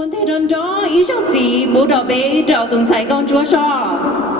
本地人中以上是舞蹈被赵东才刚捉上。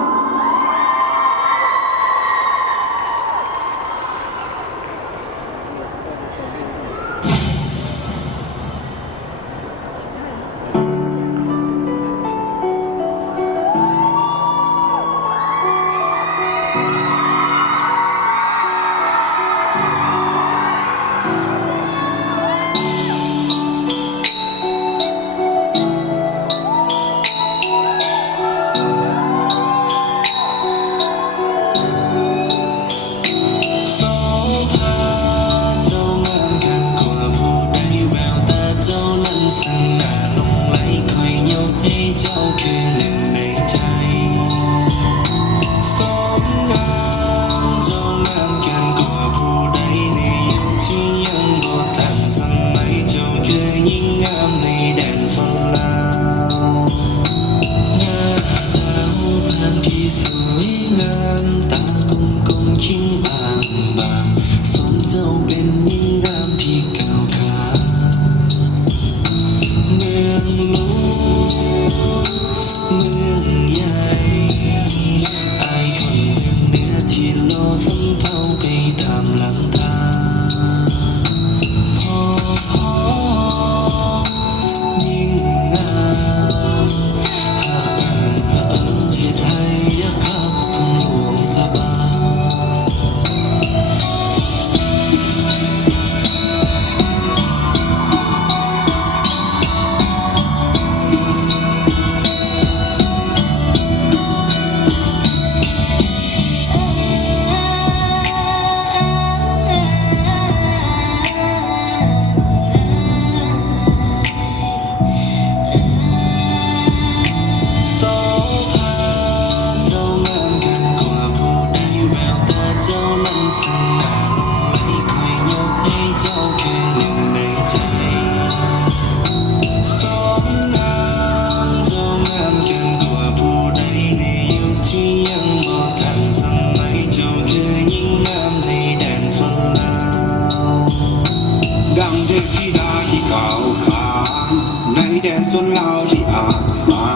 แดนส่วนลาวที่อาจมา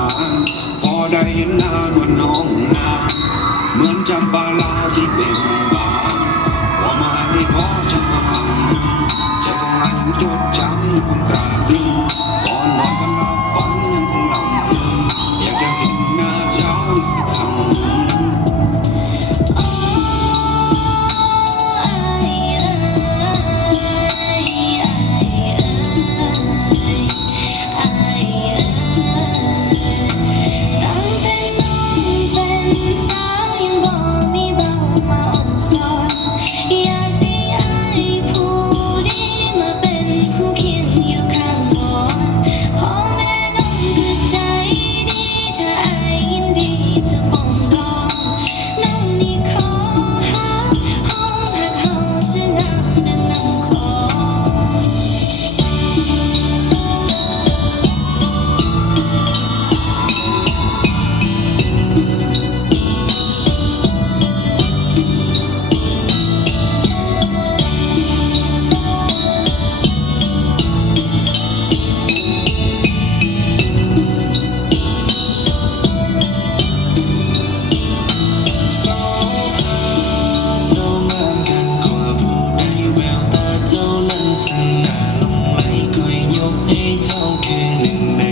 พอได้เห็นหน้านวลน้องนาเหมือนจำปาลาวที่เบ่งบานพอมาได้พอฉันก็คำนึงใจของอันจดจำคงตราตรึงก่อนนอนก็หลับฝันยังคงลำพึงอยากจะเห็นหน้าเจ้าอีกสักครั้งหนึ่งสง่าลงไหลคอยยกให้เจ้าแค่หนึ่งใน